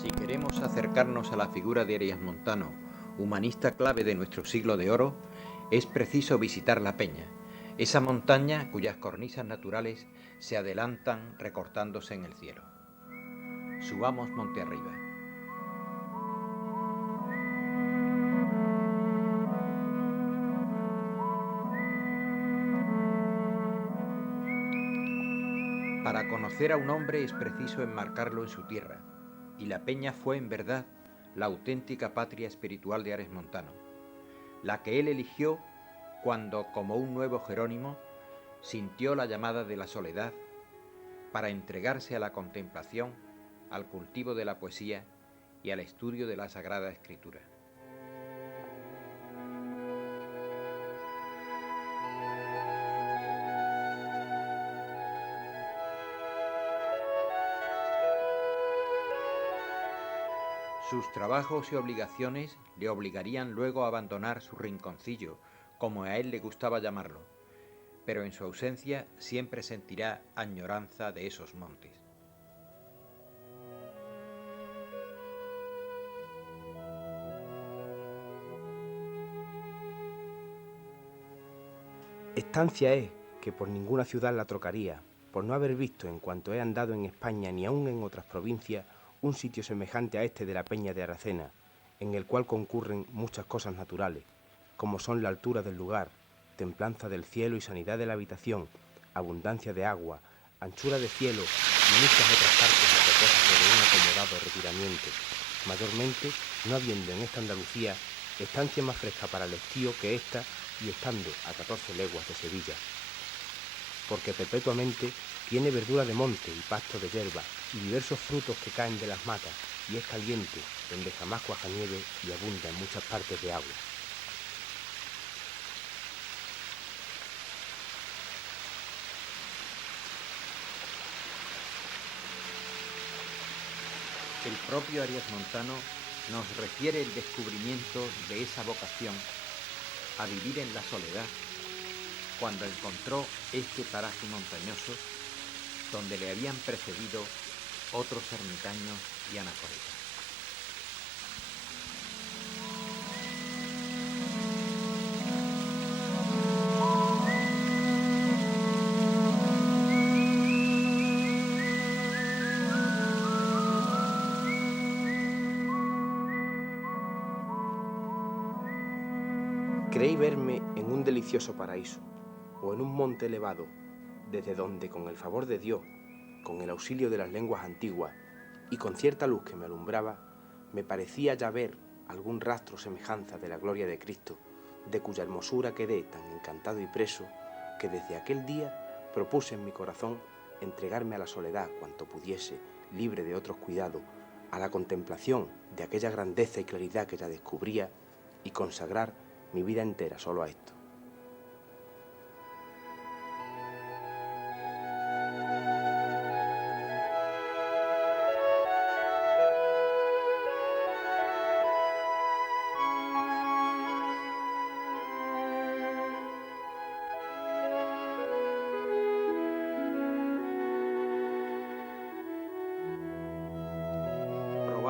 Si queremos acercarnos a la figura de Arias Montano, humanista clave de nuestro siglo de oro, es preciso visitar La Peña, esa montaña cuyas cornisas naturales se adelantan recortándose en el cielo. Subamos monte arriba. Para conocer a un hombre es preciso enmarcarlo en su tierra, y La Peña fue en verdad la auténtica patria espiritual de Arias Montano, la que él eligió cuando, como un nuevo Jerónimo, sintió la llamada de la soledad para entregarse a la contemplación, al cultivo de la poesía y al estudio de la Sagrada Escritura. Sus trabajos y obligaciones le obligarían luego a abandonar su rinconcillo, como a él le gustaba llamarlo, pero en su ausencia siempre sentirá añoranza de esos montes. Estancia es que por ninguna ciudad la trocaría, por no haber visto en cuanto he andado en España ni aun en otras provincias un sitio semejante a este de la Peña de Aracena, en el cual concurren muchas cosas naturales, como son la altura del lugar, templanza del cielo y sanidad de la habitación, abundancia de agua, anchura de cielo y muchas otras partes a propósito de un acomodado retiramiento, mayormente no habiendo en esta Andalucía estancia más fresca para el estío que esta y estando a 14 leguas de Sevilla, porque perpetuamente tiene verdura de monte y pasto de hierba y diversos frutos que caen de las matas, y es caliente, donde jamás cuaja nieve y abunda en muchas partes de agua. El propio Arias Montano nos refiere el descubrimiento de esa vocación a vivir en la soledad cuando encontró este paraje montañoso donde le habían precedido otros ermitaños y anacoretas. Creí verme en un delicioso paraíso, o en un monte elevado, desde donde, con el favor de Dios, con el auxilio de las lenguas antiguas y con cierta luz que me alumbraba, me parecía ya ver algún rastro o semejanza de la gloria de Cristo, de cuya hermosura quedé tan encantado y preso, que desde aquel día propuse en mi corazón entregarme a la soledad cuanto pudiese, libre de otros cuidados, a la contemplación de aquella grandeza y claridad que ya descubría, y consagrar mi vida entera solo a esto.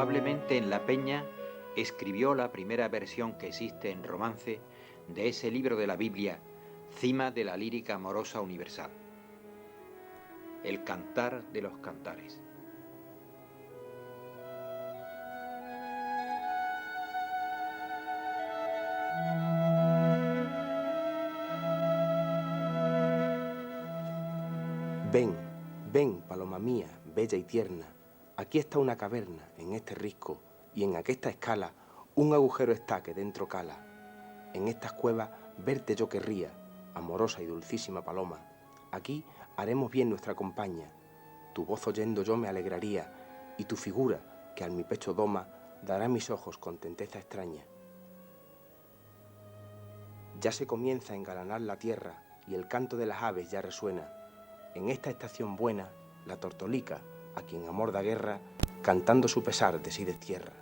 Probablemente en La Peña escribió la primera versión que existe en romance de ese libro de la Biblia, cima de la lírica amorosa universal, El Cantar de los Cantares. Ven, ven, paloma mía, bella y tierna. Aquí está una caverna, en este risco, y en aquesta escala un agujero está que dentro cala. En estas cuevas verte yo querría, amorosa y dulcísima paloma. Aquí haremos bien nuestra compañía. Tu voz oyendo yo me alegraría, y tu figura, que al mi pecho doma, dará a mis ojos contenteza extraña. Ya se comienza a engalanar la tierra, y el canto de las aves ya resuena. En esta estación buena, la tortolica, a quien amor da guerra, cantando su pesar de sí destierra.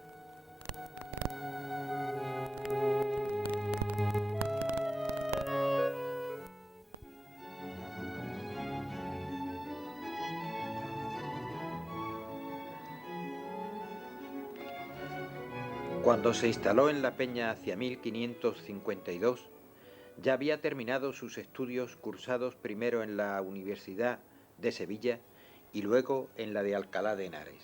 Cuando se instaló en la Peña hacia 1552, ya había terminado sus estudios cursados primero en la Universidad de Sevilla y luego en la de Alcalá de Henares.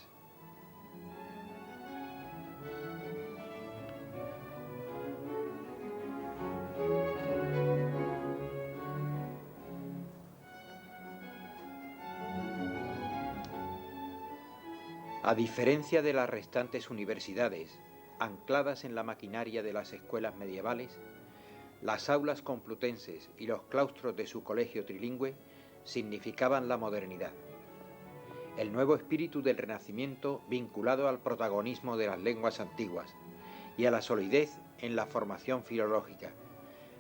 A diferencia de las restantes universidades, ancladas en la maquinaria de las escuelas medievales, las aulas complutenses y los claustros de su colegio trilingüe significaban la modernidad, el nuevo espíritu del Renacimiento vinculado al protagonismo de las lenguas antiguas y a la solidez en la formación filológica,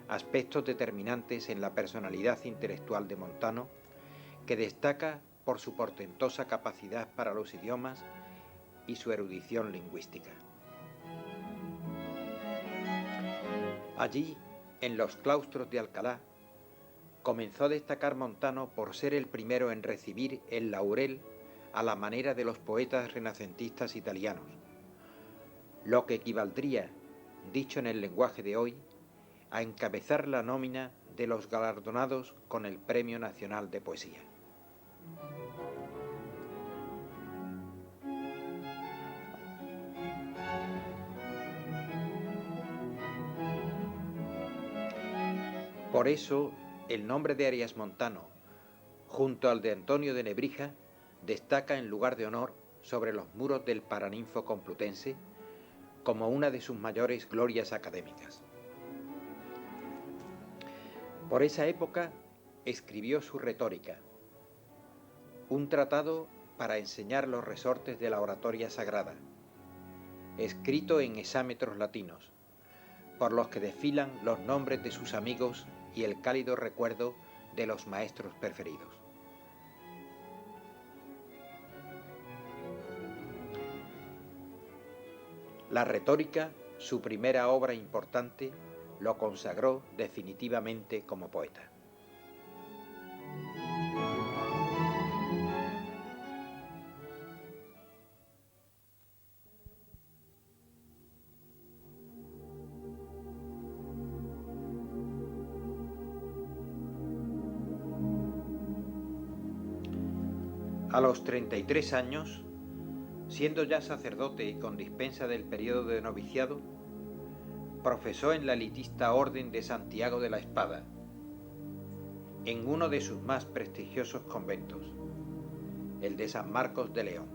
aspectos determinantes en la personalidad intelectual de Montano, que destaca por su portentosa capacidad para los idiomas y su erudición lingüística. Allí, en los claustros de Alcalá, comenzó a destacar Montano por ser el primero en recibir el laurel a la manera de los poetas renacentistas italianos, lo que equivaldría, dicho en el lenguaje de hoy, a encabezar la nómina de los galardonados con el Premio Nacional de Poesía. Por eso, el nombre de Arias Montano, junto al de Antonio de Nebrija, destaca en lugar de honor sobre los muros del Paraninfo Complutense como una de sus mayores glorias académicas. Por esa época escribió su Retórica, un tratado para enseñar los resortes de la oratoria sagrada, escrito en hexámetros latinos, por los que desfilan los nombres de sus amigos y el cálido recuerdo de los maestros preferidos. La Retórica, su primera obra importante, lo consagró definitivamente como poeta. A los 33 años, siendo ya sacerdote y con dispensa del periodo de noviciado, profesó en la elitista Orden de Santiago de la Espada, en uno de sus más prestigiosos conventos, el de San Marcos de León.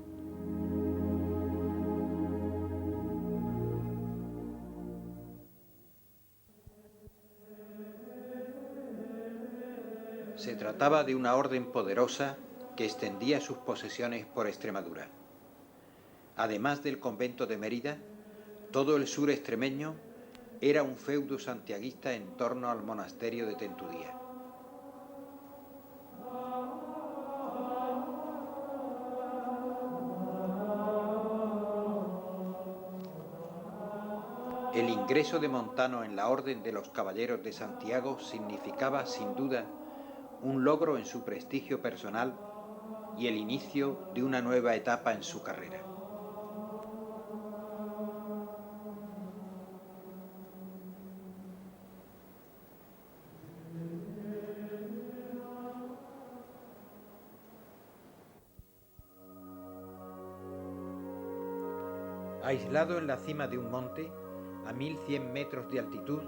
Se trataba de una orden poderosa que extendía sus posesiones por Extremadura. Además del convento de Mérida, todo el sur extremeño era un feudo santiaguista en torno al monasterio de Tentudía. El ingreso de Montano en la Orden de los Caballeros de Santiago significaba, sin duda, un logro en su prestigio personal y el inicio de una nueva etapa en su carrera. Aislado en la cima de un monte, a 1100 metros de altitud,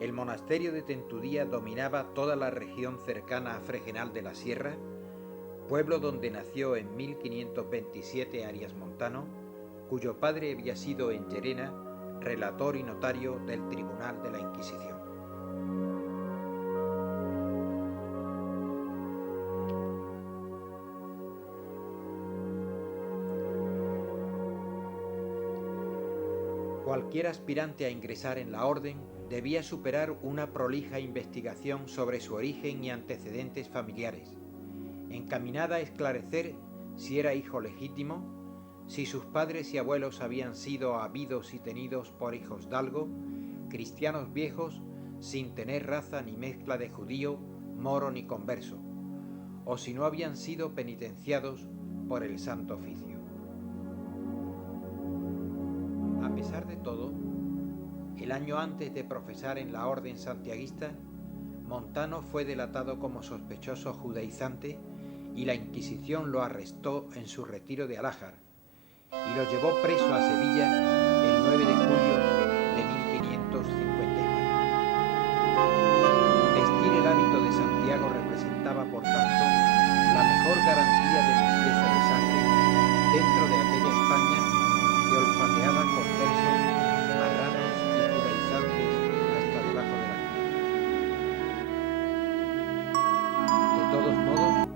el monasterio de Tentudía dominaba toda la región cercana a Fregenal de la Sierra, pueblo donde nació en 1527 Arias Montano, cuyo padre había sido en Llerena relator y notario del Tribunal de la Inquisición. Cualquier aspirante a ingresar en la orden debía superar una prolija investigación sobre su origen y antecedentes familiares, encaminada a esclarecer si era hijo legítimo, si sus padres y abuelos habían sido habidos y tenidos por hijosdalgo, cristianos viejos, sin tener raza ni mezcla de judío, moro ni converso, o si no habían sido penitenciados por el Santo Oficio. A pesar de todo, el año antes de profesar en la orden santiaguista, Montano fue delatado como sospechoso judaizante y la Inquisición lo arrestó en su retiro de Alájar y lo llevó preso a Sevilla el 9 de julio de 1559. Vestir el hábito de Santiago representaba, por tanto, la mejor garantía de limpieza de sangre dentro de aquella España que olfateaba conversos, marranos y judaizantes hasta debajo de las piedras. De todos modos,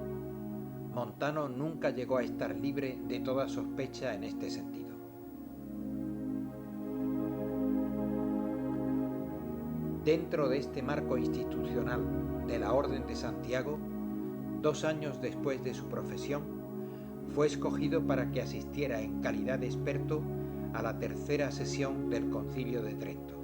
Montano nunca llegó a estar libre de toda sospecha en este sentido. Dentro de este marco institucional de la Orden de Santiago, 2 años después de su profesión, fue escogido para que asistiera en calidad de experto a la tercera sesión del Concilio de Trento.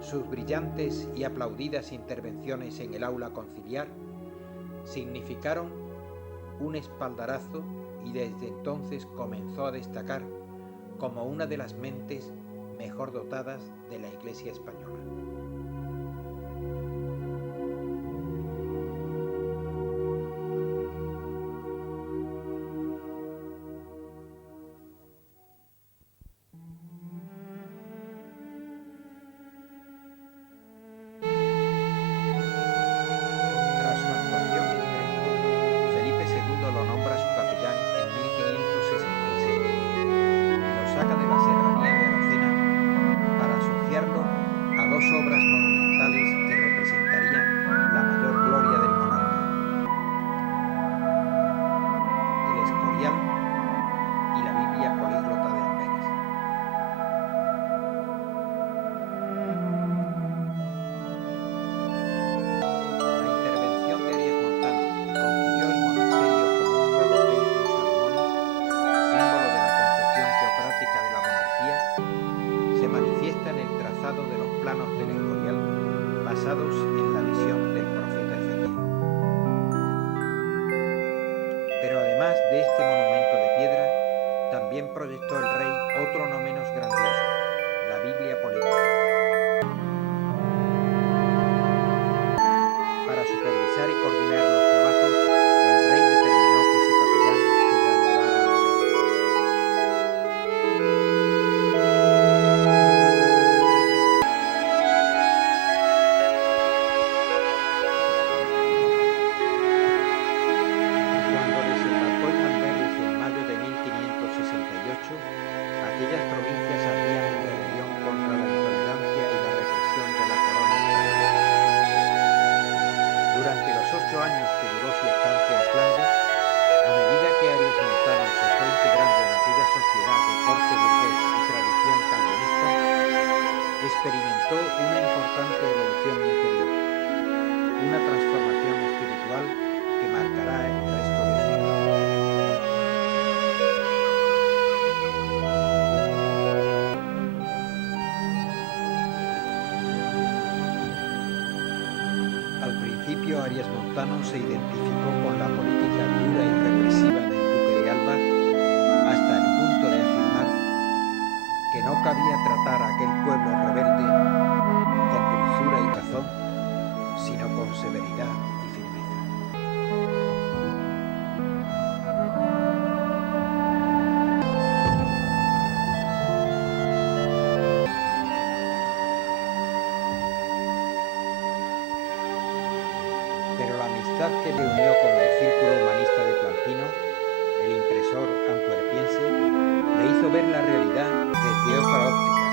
Sus brillantes y aplaudidas intervenciones en el aula conciliar significaron un espaldarazo y desde entonces comenzó a destacar como una de las mentes mejor dotadas de la Iglesia española. Basados en la visión del profeta Ezequiel. Pero además de este monumento de piedra, también proyectó el rey otro no menos grandioso, la Biblia política. Para supervisar y coordinar los trabajos, el rey determinó que su capellán se trasladara a Almería. Aquellas provincias ardían en rebelión contra la intolerancia y la represión de la corona española. Durante los 8 años que duró su estancia en Flandes, a medida que Arias Montano se fue integrando en aquella sociedad de corte burgués y tradición calvinista, experimentó una importante evolución interior, una transformación espiritual que marcará el resto de su vida. Arias Montano se identificó con la política dura y represiva del duque de Alba hasta el punto de afirmar que no cabía tratar a aquel pueblo rebelde con dulzura y razón, sino con severidad y firmeza. pero la amistad que le unió con el círculo humanista de Plantino, el impresor antwerpiense, le hizo ver la realidad desde otra óptica,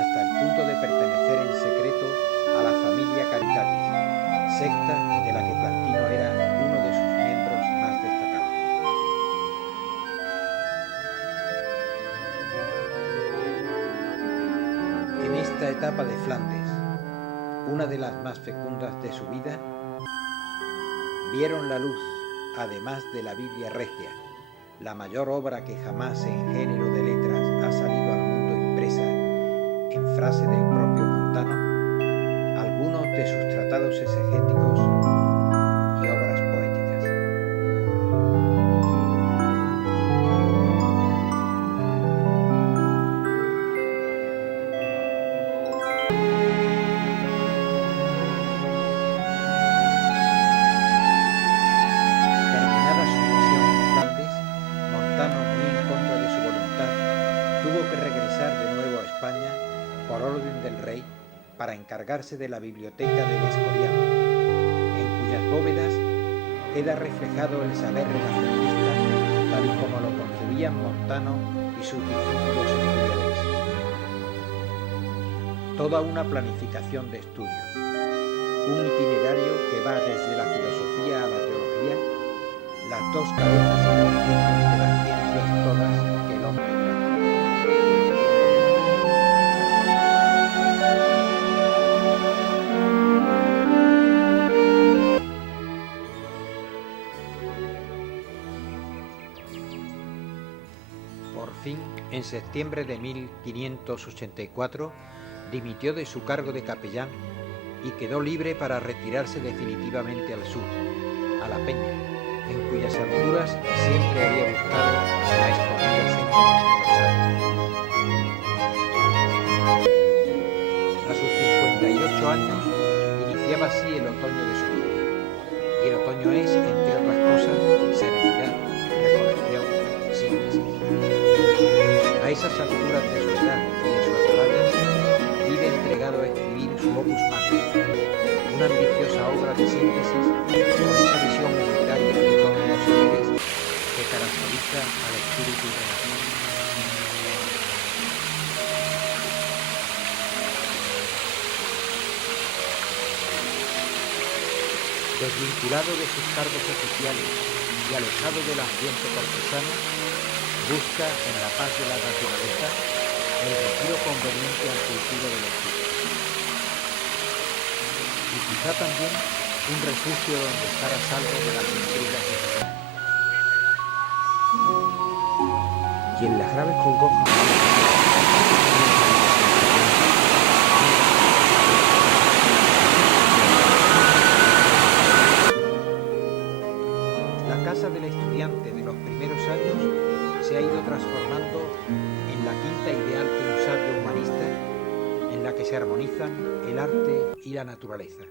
hasta el punto de pertenecer en secreto a la familia Caritatis, secta de la que Plantino era uno de sus miembros más destacados. En esta etapa de Flandes, una de las más fecundas de su vida, vieron la luz, además de la Biblia Regia, la mayor obra que jamás en género de letras ha salido al mundo impresa, en frase del propio Montano, algunos de sus tratados exegéticos y obras poéticas. Terminada su misión en Flandes, Montano, muy en contra de su voluntad, tuvo que regresar de nuevo a España por orden del rey para encargarse de la biblioteca del Escorial, en cuyas bóvedas queda reflejado el saber renacentista tal y como lo concebían Montano y sus discípulos estudiantes. Toda una planificación de estudios, un itinerario que va desde la filosofía a la teología, las dos cabezas independientes de las ciencias todas que el hombre trata. Por fin, en septiembre de 1584, dimitió de su cargo de capellán y quedó libre para retirarse definitivamente al sur, a La Peña, en cuyas alturas siempre había buscado la escondida senda de los Alpes. A sus 58 años iniciaba así el otoño de su vida, y el otoño es, entre otras cosas, serenidad, recolección, síntesis. A esas alturas de su edad y de su acabada, vive entregado a escribir su opus magnum, una ambiciosa obra de síntesis con esa visión unitaria de todos los seres que caracteriza al espíritu renacente. Desvinculado de sus cargos oficiales y alejado del ambiente cortesano, busca en la paz de la naturaleza el retiro conveniente al cultivo del espíritu. Y quizá también un refugio donde estar a salvo de las intrigas de su vida. Y en las graves congojas la casa del estudiante de los primeros años se ha ido transformando en la quinta ideal de un sabio humanista en la que se armonizan el arte y la naturaleza.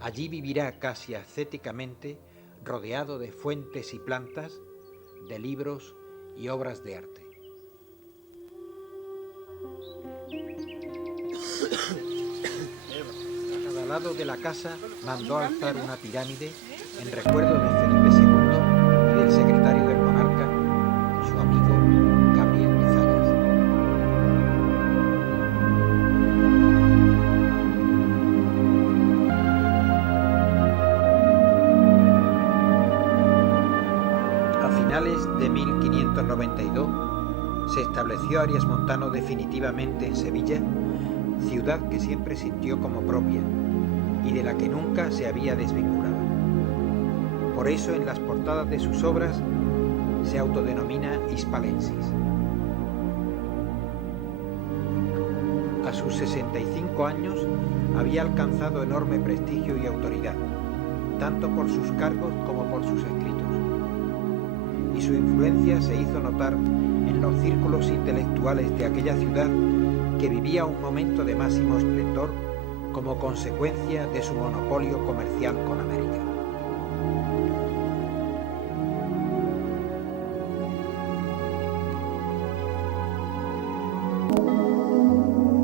Allí vivirá casi ascéticamente, rodeado de fuentes y plantas, de libros y obras de arte. A cada lado de la casa mandó alzar una pirámide en recuerdo de Felipe II y del secretario del monarca, su amigo Gabriel de Zayas. A finales de 1592 se estableció Arias Montano definitivamente en Sevilla, ciudad que siempre sintió como propia y de la que nunca se había desvinculado. Por eso en las portadas de sus obras se autodenomina hispalensis. A sus 65 años había alcanzado enorme prestigio y autoridad, tanto por sus cargos como por sus escritos. Y su influencia se hizo notar en los círculos intelectuales de aquella ciudad que vivía un momento de máximo esplendor como consecuencia de su monopolio comercial con América.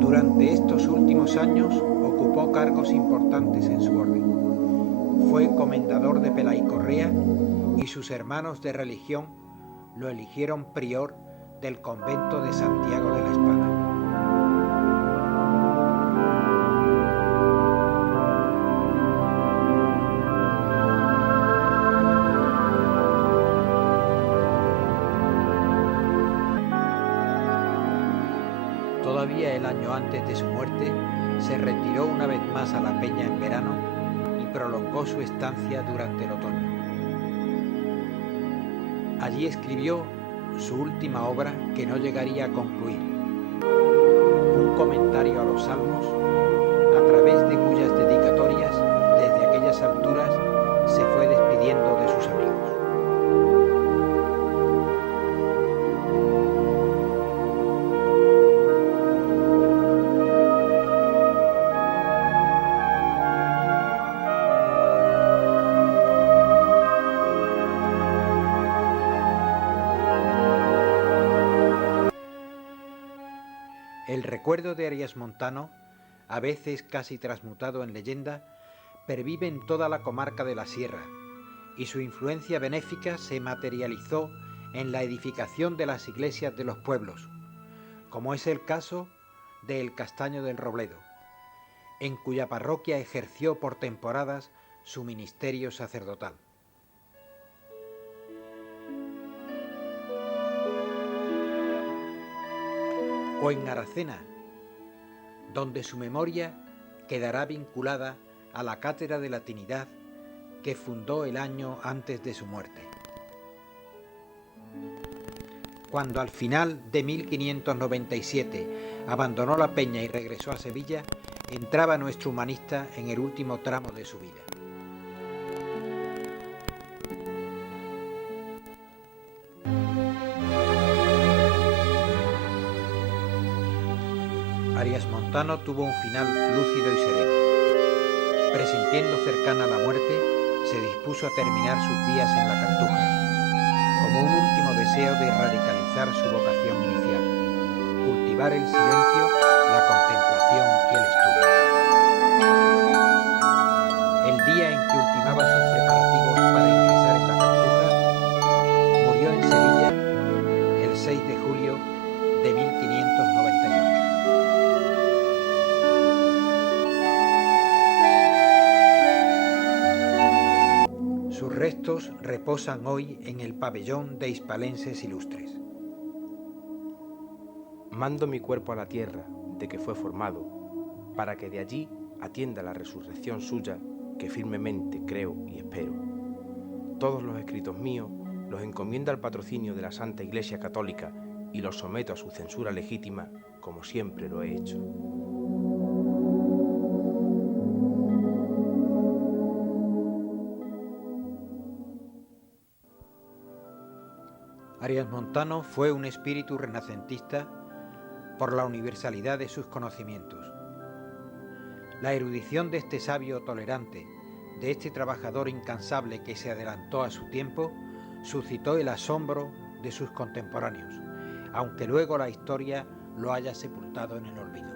Durante estos últimos años ocupó cargos importantes en su orden, fue comendador de Pelaycorrea y sus hermanos de religión lo eligieron prior del convento de Santiago de la Espada. Todavía el año antes de su muerte, se retiró una vez más a la peña en verano y prolongó su estancia durante el otoño. Allí escribió su última obra que no llegaría a concluir, un comentario a los Salmos, a través de cuyas dedicatorias, desde aquellas alturas, se fue despidiendo de sus amigos. El recuerdo de Arias Montano, a veces casi transmutado en leyenda, pervive en toda la comarca de la Sierra, y su influencia benéfica se materializó en la edificación de las iglesias de los pueblos, como es el caso de El Castaño del Robledo, en cuya parroquia ejerció por temporadas su ministerio sacerdotal. O en Aracena, donde su memoria quedará vinculada a la Cátedra de Latinidad que fundó el año antes de su muerte. Cuando al final de 1597 abandonó la peña y regresó a Sevilla, entraba nuestro humanista en el último tramo de su vida. Arias Montano tuvo un final lúcido y sereno. Presintiendo cercana la muerte, se dispuso a terminar sus días en la Cartuja, como un último deseo de radicalizar su vocación inicial, cultivar el silencio, la contemplación y el estudio. El día en que ultimaba sus preparativos para ingresar en la Cartuja, murió en Sevilla el 6 de julio de 1598. Sus restos reposan hoy en el pabellón de Hispalenses Ilustres. Mando mi cuerpo a la tierra de que fue formado, para que de allí atienda la resurrección suya, que firmemente creo y espero. Todos los escritos míos los encomiendo al patrocinio de la Santa Iglesia Católica y los someto a su censura legítima, como siempre lo he hecho. Arias Montano fue un espíritu renacentista por la universalidad de sus conocimientos. La erudición de este sabio tolerante, de este trabajador incansable que se adelantó a su tiempo, suscitó el asombro de sus contemporáneos, aunque luego la historia lo haya sepultado en el olvido.